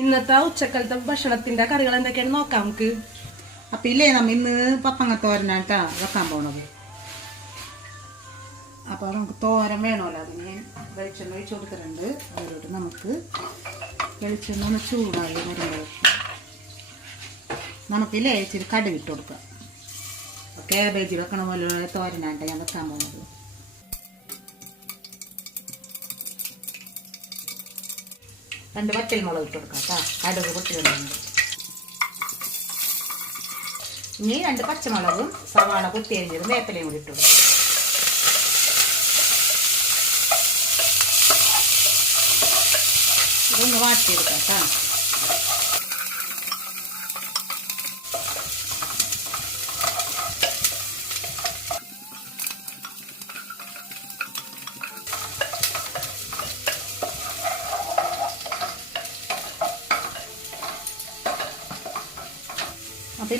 ഇന്നത്തെ ഉച്ചക്കലത്തെ ഭക്ഷണത്തിന്റെ കറികൾ എന്തൊക്കെയാണ് നോക്കാം നമുക്ക്. അപ്പൊ ഇല്ലേ നമ്മ ഇന്ന് പപ്പങ്ങ തോരനാട്ടാ വെക്കാൻ പോണത്. അപ്പൊ നമുക്ക് തോരൻ വേണമല്ലോ അതിന് വെളിച്ചെണ്ണ ഒഴിച്ചു കൊടുത്തിട്ടുണ്ട്. അതിലോട്ട് നമുക്ക് വെളിച്ചെണ്ണ ഒന്ന് ചൂടായി വരുമ്പോൾ നമുക്കില്ലേ ഇച്ചിരി കടുകിട്ട് കൊടുക്കാം. കാബേജ് വെക്കണ പോലെ തോരനാട്ടാ ഞാൻ വെക്കാൻ പോകുന്നത് രണ്ട് വറ്റൽ മുളക് ഇട്ട് കൊടുക്കാം കേട്ടോ കടുക് പൊട്ടി വരുന്നുണ്ട് ഇനി രണ്ട് പച്ചമുളകും സവാള കുത്തിയരിഞ്ഞതും വേപ്പിലയും കൂടി ഇട്ടു കൊടുക്കും ഇതൊന്ന്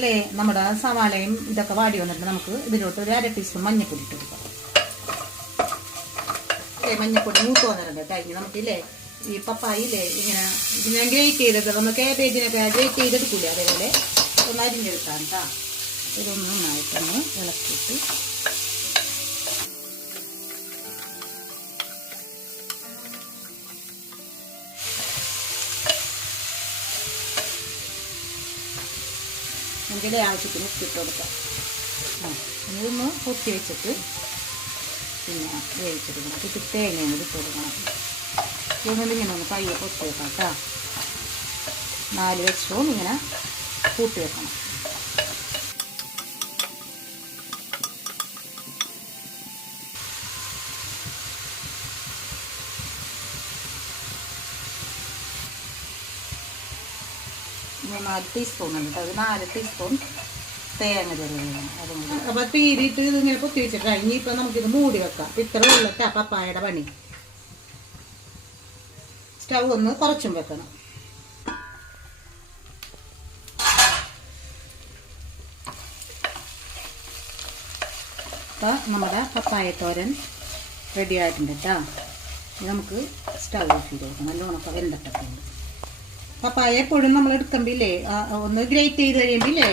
അതിലേ നമ്മുടെ സവാളയും ഇതൊക്കെ വാടി വന്നിട്ട് നമുക്ക് ഇതിലോട്ട് ഒരു അര ടീസ്പൂൺ മഞ്ഞൾപ്പൊടി ഇട്ട് കൊടുക്കാം. മഞ്ഞൾപ്പൊടി മൂത്ത് വന്നിട്ടുണ്ട് കഴിഞ്ഞ് നമുക്കില്ലേ ഈ പപ്പായില്ലേ ഇങ്ങനെ ഇത് ഞാൻ ഗ്രേറ്റ് ചെയ്തത് നമ്മൾ കാബേജിനൊക്കെ ഗ്രേറ്റ് ചെയ്തെടുക്കൂലേ അതേപോലെ ഒന്ന് അരിഞ്ഞെടുക്കാം കേട്ടോ. ഇതൊന്നും നന്നായിട്ടൊന്ന് ഇളക്കിയിട്ട് നമുക്കിത് ആവശ്യത്തിന് ഉപ്പിട്ട് കൊടുക്കാം. ആ ഇതൊന്ന് പൊത്തി വെച്ചിട്ട് പിന്നെ വേവിച്ചെടുക്കണം. ഇത് തേങ്ങയും ഇട്ട് കൊടുക്കണം. ഇതൊന്നും ഇങ്ങനെ ഒന്ന് പയ്യെ പൊത്തി വെക്കാം കേട്ടോ. നാല് വെച്ചവും ഇങ്ങനെ കൂട്ടി വെക്കണം. ഇനി നാല് ടീസ്പൂൺ ഉണ്ട്. അത് നാല് ടീസ്പൂൺ തേങ്ങ ചെറുതാണ് അതും അപ്പോൾ തീരിയിട്ട് ഇത് ഇങ്ങനെ പൊത്തി വെച്ചിട്ട്. ഇനിയിപ്പോൾ നമുക്കിത് മൂടി വെക്കാം. ഇത്ര ആ പപ്പായയുടെ പണി. സ്റ്റൗ ഒന്ന് കുറച്ചും വെക്കണം. അപ്പോൾ നമ്മുടെ പപ്പായ തോരൻ റെഡി ആയിട്ടുണ്ട് കേട്ടോ നമുക്ക് സ്റ്റൗ ഓഫ് ചെയ്ത് കൊടുക്കാം. നല്ലോണമൊക്കെ വെന്തട്ടൊക്കെ ഉണ്ട്. പപ്പായ എപ്പോഴും നമ്മൾ എടുക്കുമ്പില്ലേ? ഒന്ന് ഗ്രേറ്റ് ചെയ്ത് കഴിയുമ്പില്ലേ?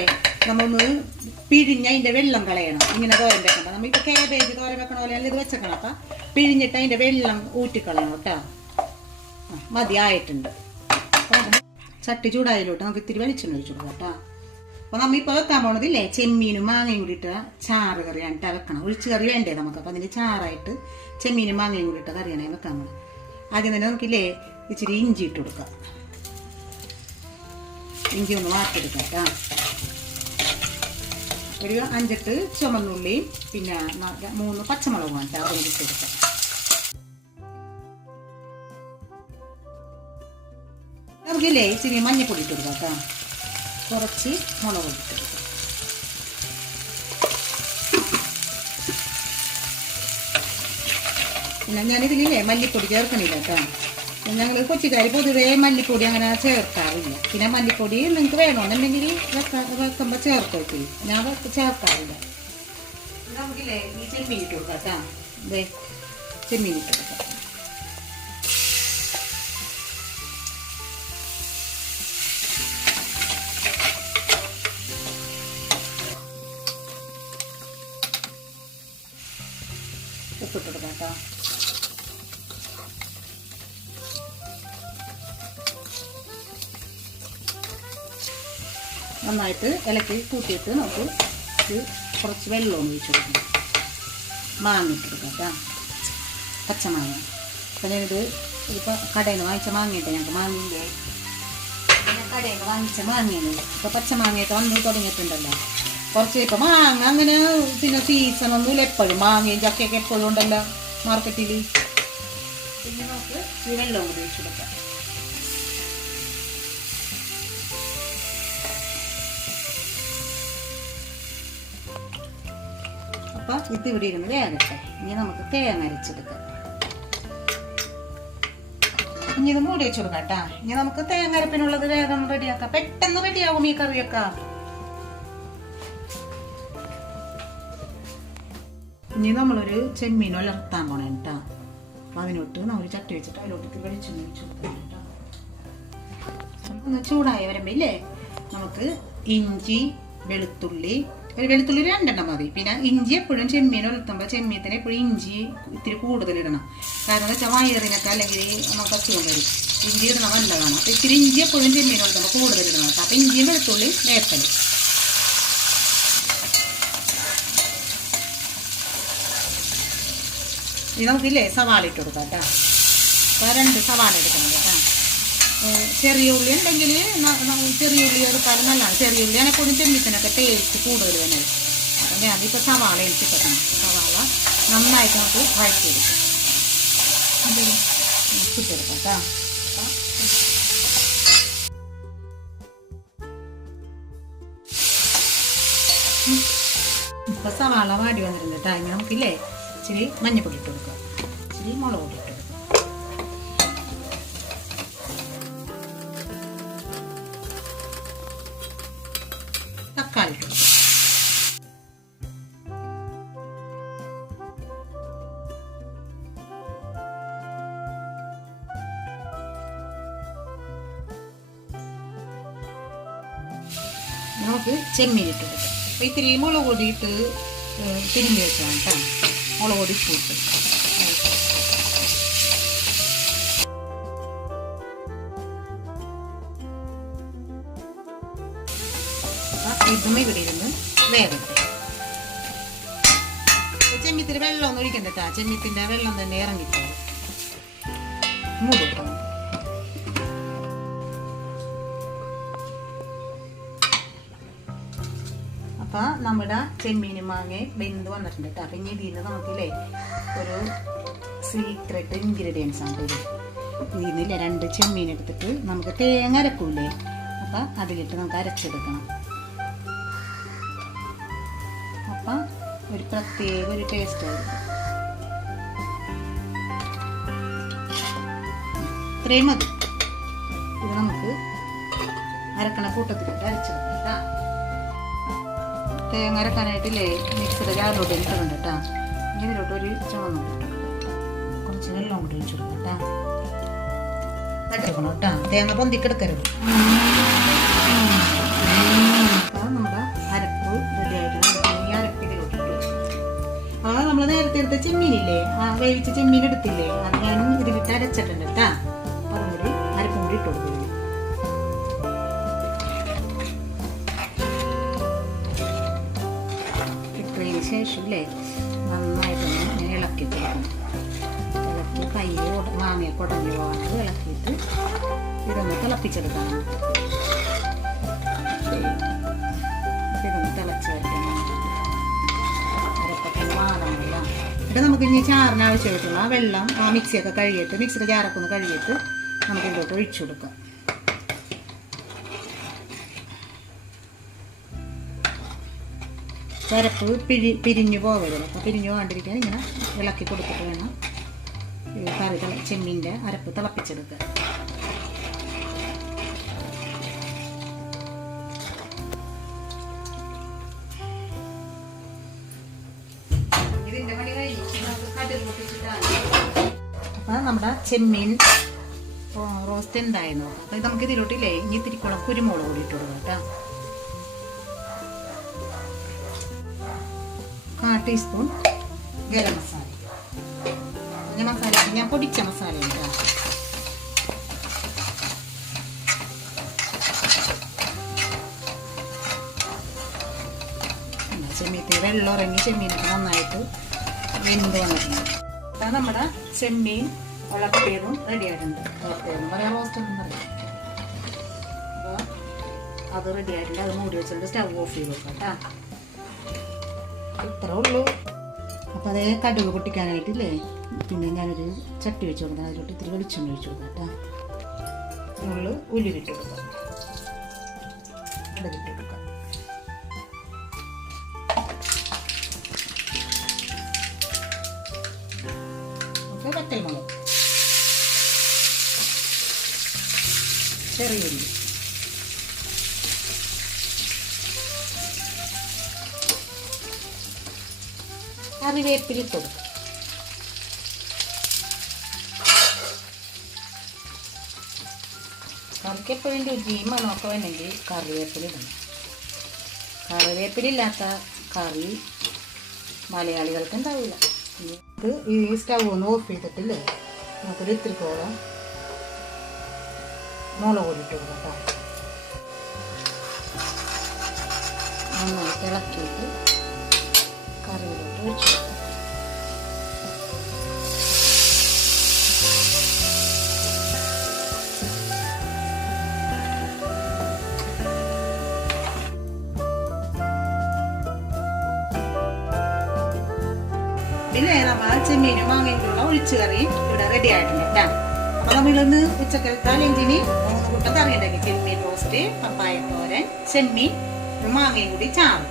നമ്മളൊന്ന് പിഴിഞ്ഞ് അതിന്റെ വെള്ളം കളയണം. ഇങ്ങനെ തോരൻ വെക്കണ്ട നമ്മൾ ഇപ്പോൾ കാബേജ് തോരൻ വെക്കണ പോലെ ഇത് വെച്ചേക്കണം? അപ്പം പിഴിഞ്ഞിട്ട് അതിന്റെ വെള്ളം ഊറ്റിക്കളയണം കേട്ടോ. മതിയായിട്ടുണ്ട് ചട്ടി ചൂടായാലോട്ട് നമുക്ക് ഇത്തിരി വെളിച്ചെണ്ണ ഒഴിച്ചു കൊടുക്കാം കേട്ടോ. അപ്പോൾ നമ്മൾ ഇപ്പോൾ വെക്കാൻ പോണതില്ലേ? ചെമ്മീനും മാങ്ങയും കൂടിയിട്ട് ചാറ് കറിയാണ് കേട്ടോ വെക്കണം ഒഴിച്ച് കറി വേണ്ടേ നമുക്ക്? അപ്പോൾ അതിന്റെ ചാറായിട്ട് ചെമ്മീനും മാങ്ങയും കൂടിയിട്ട് കറിയാണ് വെക്കാൻ പോണത്. ആദ്യം തന്നെ നമുക്കില്ലേ ഇച്ചിരി ഇഞ്ചി ഇട്ട് കൊടുക്കാം. ഇഞ്ചി ഒന്ന് വാർത്തെടുക്കാം കേട്ടോ ഒരു അഞ്ചെട്ട് ചുമന്നുള്ളിയും പിന്നെ മൂന്ന് പച്ചമുളകും കേട്ടോ അതും കൂടി ഇട്ട് കൊടുക്കാം നമുക്കില്ലേ ഇച്ചിരി മഞ്ഞപ്പൊടി ഇട്ട് കൊടുക്കാം കേട്ടോ കുറച്ച് മുളക് ഇട്ട് കൊടുക്കാം. പിന്നെ ഞാനിതിലില്ലേ മല്ലിപ്പൊടി ചേർക്കണില്ല കേട്ടോ ഞങ്ങൾ കൊച്ചിക്കാർ പൊതുവേ മല്ലിപ്പൊടി അങ്ങനെ ചേർക്കാറില്ല. പിന്നെ മല്ലിപ്പൊടി നിങ്ങൾക്ക് വേണമെന്നുണ്ടെങ്കിൽ വെക്കാ വെക്കുമ്പോൾ ചേർത്തോട്ടി ഞാൻ വെക്ക- ചേർക്കാറില്ല. നമുക്കില്ലേ ഈ ചെമ്മീൻ ഇട്ട് കൊടുക്കാം കേട്ടോ ദേ ചെമ്മീൻ ഇട്ട് കൊടുക്കാം. ഉപ്പിട്ട് കൊടുക്കാം കേട്ടോ നന്നായിട്ട് ഇലക്കി കൂട്ടിയിട്ട് നമുക്ക് ഇത് കുറച്ച് വെള്ളം ഒഴിച്ചു കൊടുക്കണം. മാങ്ങ ഇട്ട് കൊടുക്കാം കേട്ടോ. പച്ചമാങ്ങ. അപ്പം ഞാനിത് ഇപ്പോൾ കടയിൽ നിന്ന് വാങ്ങിച്ച മാങ്ങയിട്ട് ഞങ്ങൾക്ക് മാങ്ങയില്ലേ? കടയിൽ നിന്ന് വാങ്ങിച്ച മാങ്ങയാണ്. ഇപ്പോൾ പച്ചമാങ്ങയൊക്കെ വന്ന് തുടങ്ങിയിട്ടുണ്ടല്ലോ. കുറച്ച് ഇപ്പം മാങ്ങ അങ്ങനെ പിന്നെ സീസണൊന്നുമില്ല എപ്പോഴും മാങ്ങയും ചക്കയൊക്കെ എപ്പോഴും ഉണ്ടല്ലോ മാർക്കറ്റിൽ പിന്നെ നമുക്ക് ഈ വെള്ളം കൂടി ഒഴിച്ചു കൊടുക്കാം. അപ്പം ഇത് ഇവിടെ ഇരുന്ന് വേകട്ടെ ഇനി നമുക്ക് തേങ്ങ അരച്ചെടുക്കാം. ഇനി ഇത് മൂടി വെച്ച് കൊടുക്കാം ഇനി നമുക്ക് തേങ്ങ അരപ്പിനുള്ളത് വേഗം റെഡിയാക്കാം. പെട്ടെന്ന് റെഡിയാവും ഈ കറിയൊക്കെ. ഇനി നമ്മളൊരു ചെമ്മീൻ ഉലർത്താൻ പോണേ കേട്ടാ. അപ്പം അതിനോട്ട് നമ്മൾ ചട്ടി വെച്ചിട്ട് അതിലോട്ട് കൊടുക്കാം കേട്ടോ. ഒന്ന് ചൂടായി വരുമ്പോ ഇല്ലേ നമുക്ക് ഇഞ്ചി വെളുത്തുള്ളി ഒരു വെളുത്തുള്ളി രണ്ടെണ്ണം മതി. പിന്നെ ഇഞ്ചി എപ്പോഴും ചെമ്മീൻ ഉലർത്തുമ്പോൾ ചെമ്മീത്തിന് എപ്പോഴും ഇഞ്ചി ഇത്തിരി കൂടുതൽ ഇടണം. കാരണം വെച്ചാൽ വയറിനൊക്കെ അല്ലെങ്കിൽ നമുക്ക് അസുഖം വരും. ഇഞ്ചി ഇടണം നല്ലതാണ്. അപ്പോൾ ഇത്തിരി ഇഞ്ചി എപ്പോഴും ചെമ്മീൻ ഉലർത്തുമ്പോൾ കൂടുതൽ ഇടണം അപ്പോൾ ഇഞ്ചിയും വെളുത്തുള്ളി വേപ്പൽ ഇനി നമുക്കില്ലേ സവാള ഇട്ട് കൊടുക്കാം കേട്ടോ. അപ്പോൾ രണ്ട് സവാള എടുക്കണം കേട്ടോ. ചെറിയ ഉള്ളി ഉണ്ടെങ്കിൽ ചെറിയ ഉള്ളി എടുത്താലും നല്ലതാണ്. ചെറിയ ഉള്ളിയാണ് എപ്പോഴും ചെമ്മിത്തിനൊക്കെ ടേസ്റ്റ് കൂടുതൽ തന്നെ അപ്പം ഞാനിപ്പോൾ സവാള എനിക്കിട്ടണം സവാള നന്നായിട്ട് നമുക്ക് വഴറ്റിയെടുക്കാം ഇട്ടെടുക്കാം കേട്ടോ. ഇപ്പം സവാള വാടി വന്നിട്ടുണ്ട് കേട്ടോ. ഇനി നമുക്കില്ലേ ഇച്ചിരി മഞ്ഞപ്പൊടി ഇട്ട് കൊടുക്കാം. ഇച്ചിരി മുളക് ഇട്ട് നമുക്ക് ചെമ്മീൻ ഇട്ട് കൊടുക്കാം. അപ്പോൾ ഇത്തിരി മുളക് പൊടി ഇട്ട് തിരിഞ്ഞ് വെച്ചാണ് കേട്ടോ. മുളക് പൊടി ഇട്ട് അപ്പം ഇതും ഇവിടെ ഇരുന്ന് വേഗട്ടെ ചെമ്മിത്തിന് വെള്ളം ഒന്നും ഒഴിക്കണ്ട കേട്ടോ. ചെമ്മിത്തിന്റെ വെള്ളം തന്നെ ഇറങ്ങിക്കോളും. മൂടിട്ടോ അപ്പൊ നമ്മുടെ ചെമ്മീന് മാങ്ങയും വെന്ത് വന്നിട്ടുണ്ട് കേട്ടോ അപ്പം ഇനി ഇതിൽ നമുക്കില്ലേ ഒരു സീക്രട്ട് ഇൻഗ്രീഡിയൻസ് ആണ് ഇത്. ഇതിൽ രണ്ട് ചെമ്മീൻ എടുത്തിട്ട് നമുക്ക് തേങ്ങ അരക്കൂലേ? അപ്പം അതിലിട്ട് നമുക്ക് അരച്ചെടുക്കണം. അപ്പം ഒരു പ്രത്യേക ഒരു ടേസ്റ്റ് ആയിരിക്കും. ഇത്രയും മതി. ഇത് നമുക്ക് അരക്കണ കൂട്ടത്തിലിട്ട് അരച്ചെടുക്കാം കേട്ടോ തേങ്ങ അരക്കാനായിട്ടില്ലേ മിക്സിയുടെ ജാറിലോട്ട് ഇട്ടിട്ടുണ്ട് കേട്ടോ ഇതിലോട്ട് ഒരു ചുവന്ന കുറച്ച് വെള്ളം കൂടി ഒഴിച്ചു കേട്ടോ നട്ടെടുക്കണം കേട്ടോ തേങ്ങ പൊന്തിക്കെടുക്കരുത് നേരത്തെ എടുത്ത ചെമ്മീനില്ലേ? ആ വേവിച്ച ചെമ്മീൻ എടുത്തില്ലേ? അത് ഞാൻ ഇതിലിട്ട് അരച്ചിട്ടുണ്ട് കേട്ടോ അപ്പോൾ അതും അരപ്പും കൂടി ഇട്ട് കൊടുക്കും ശേഷം അല്ലേ നന്നായിട്ടൊന്ന് ഇളക്കി കൊടുക്കണം ഇളക്കി കൈ മാങ്ങയെ കുടഞ്ഞു പോകാനത് ഇളക്കിയിട്ട് ഇതൊന്ന് തിളപ്പിച്ചെടുക്കണം. ഇതൊന്ന് തിളച്ച് വയ്ക്കണം. ഇവിടെ നമുക്ക് ഇനി ചാറിന് ആവശ്യമായിട്ടുള്ള ആ വെള്ളം ആ മിക്സിയൊക്കെ കഴുകിയിട്ട് മിക്സിയുടെ ചാറൊക്കെ ഒന്ന് കഴുകിയിട്ട് നമുക്ക് ഇതിലോട്ട് ഒഴിച്ചു കൊടുക്കാം. ചരപ്പ് പിഴി പിരിഞ്ഞു പോകരുത്. അപ്പോൾ പിരിഞ്ഞു പോകാണ്ടിരിക്കാൻ ഇങ്ങനെ ഇളക്കി കൊടുത്തിട്ട് വേണം കറി തിള ചെമ്മീന്റെ അരപ്പ് തിളപ്പിച്ചെടുക്കുക. നമ്മുടെ ചെമ്മീൻ റോസ്റ്റ് എന്തായിരുന്നു? അപ്പം നമുക്ക് ഇതിലോട്ടില്ലേ ഇനി തിരിക്കുളം കുരുമുളക് കൂടി ഇട്ട് കൊടുക്കാം കേട്ടോ. കാ ടീസ്പൂൺ ഗരം മസാല. പിന്നെ മസാല ഞാൻ പൊടിച്ച മസാല കേട്ടോ ചെമ്മീത്തിന് വെള്ളം ഇറങ്ങി ചെമ്മീനൊക്കെ നന്നായിട്ട് വെന്ത് അതാ നമ്മുടെ ചെമ്മീൻ ഉളക്കിയതും റെഡി ആയിട്ടുണ്ട്. ഉളപ്പിയതും പറയാം റോസ്റ്റ് ഒന്നും പറയാം. അപ്പോൾ അത് റെഡി ആയിട്ടുണ്ട്. അത് മൂടി വെച്ചിട്ട് സ്റ്റവ് ഓഫ് ചെയ്ത് വെക്കാം കേട്ടോ. ഇത്രേ ഉള്ളൂ. അപ്പോൾ അതേ കടുക് പൊട്ടിക്കാനായിട്ടില്ലേ? പിന്നെ ഞാനൊരു ചട്ടി വെച്ച് കൊടുക്കാം. അതിലോട്ട് ഇത്തിരി വെളിച്ചെണ്ണ ഒഴിച്ച് കൊടുക്കാം കേട്ടോ. ഉള്ളു ഉലുവിട്ട് കൊടുക്കാം. കടുകിട്ട് കൊടുക്കാം. ഓക്കെ മുളക് ചെറിയ ഉള്ളി. കറിവേപ്പിലിട്ട് കൊടുക്കും. നമുക്ക് എപ്പോഴും രുചിയും മണമൊക്കെ വേണമെങ്കിൽ കറിവേപ്പില ഇടണം. കറിവേപ്പില ഇല്ലാത്ത കറി മലയാളികൾക്ക് ഉണ്ടാവില്ല. ഇത് ഈ സ്റ്റൗ ഒന്ന് ഓഫ് ചെയ്തിട്ടില്ലേ? നമുക്കൊരു ഇത്തിരിക്കോളം മുളക് പൊടി ഇട്ട് കൊടുക്കാം നന്നായിട്ട് ഇളക്കിയിട്ട് കറിയിലോട്ട് ഒഴിച്ചു ഒഴിച്ചു കറിയും ഇവിടെ റെഡി ആയിട്ടുണ്ട് കേട്ടോ അപ്പൊ നമ്മളിന്ന് ഉച്ചക്കലത്തെ ലഞ്ചിന് മൂന്ന് കൂട്ടം കറി ഉണ്ടാക്കി ചെമ്മീൻ റോസ്റ്റ് പപ്പായ തോരൻ ചെമ്മീൻ മാങ്ങയും കൂടി ചാറ്.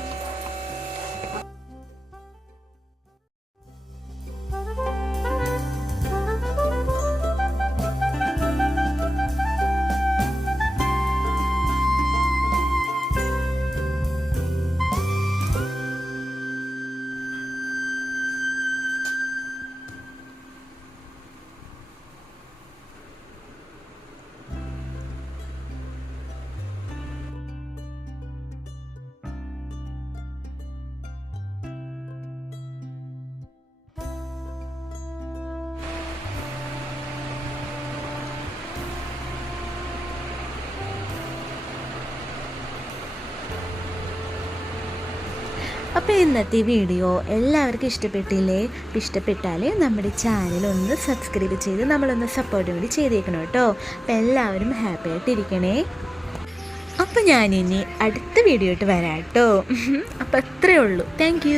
അപ്പോൾ ഇന്നത്തെ വീഡിയോ എല്ലാവർക്കും ഇഷ്ടപ്പെട്ടില്ലേ? ഇഷ്ടപ്പെട്ടാൽ നമ്മുടെ ചാനൽ ഒന്ന് സബ്സ്ക്രൈബ് ചെയ്ത് നമ്മളൊന്ന് സപ്പോർട്ട് കൂടി ചെയ്തേക്കണം കേട്ടോ. അപ്പോൾ എല്ലാവരും ഹാപ്പി ആയിട്ടിരിക്കണേ. അപ്പോൾ ഞാനിനി അടുത്ത വീഡിയോ ആയിട്ട് വരാം കേട്ടോ. അപ്പോൾ അത്രയേ ഉള്ളൂ. താങ്ക്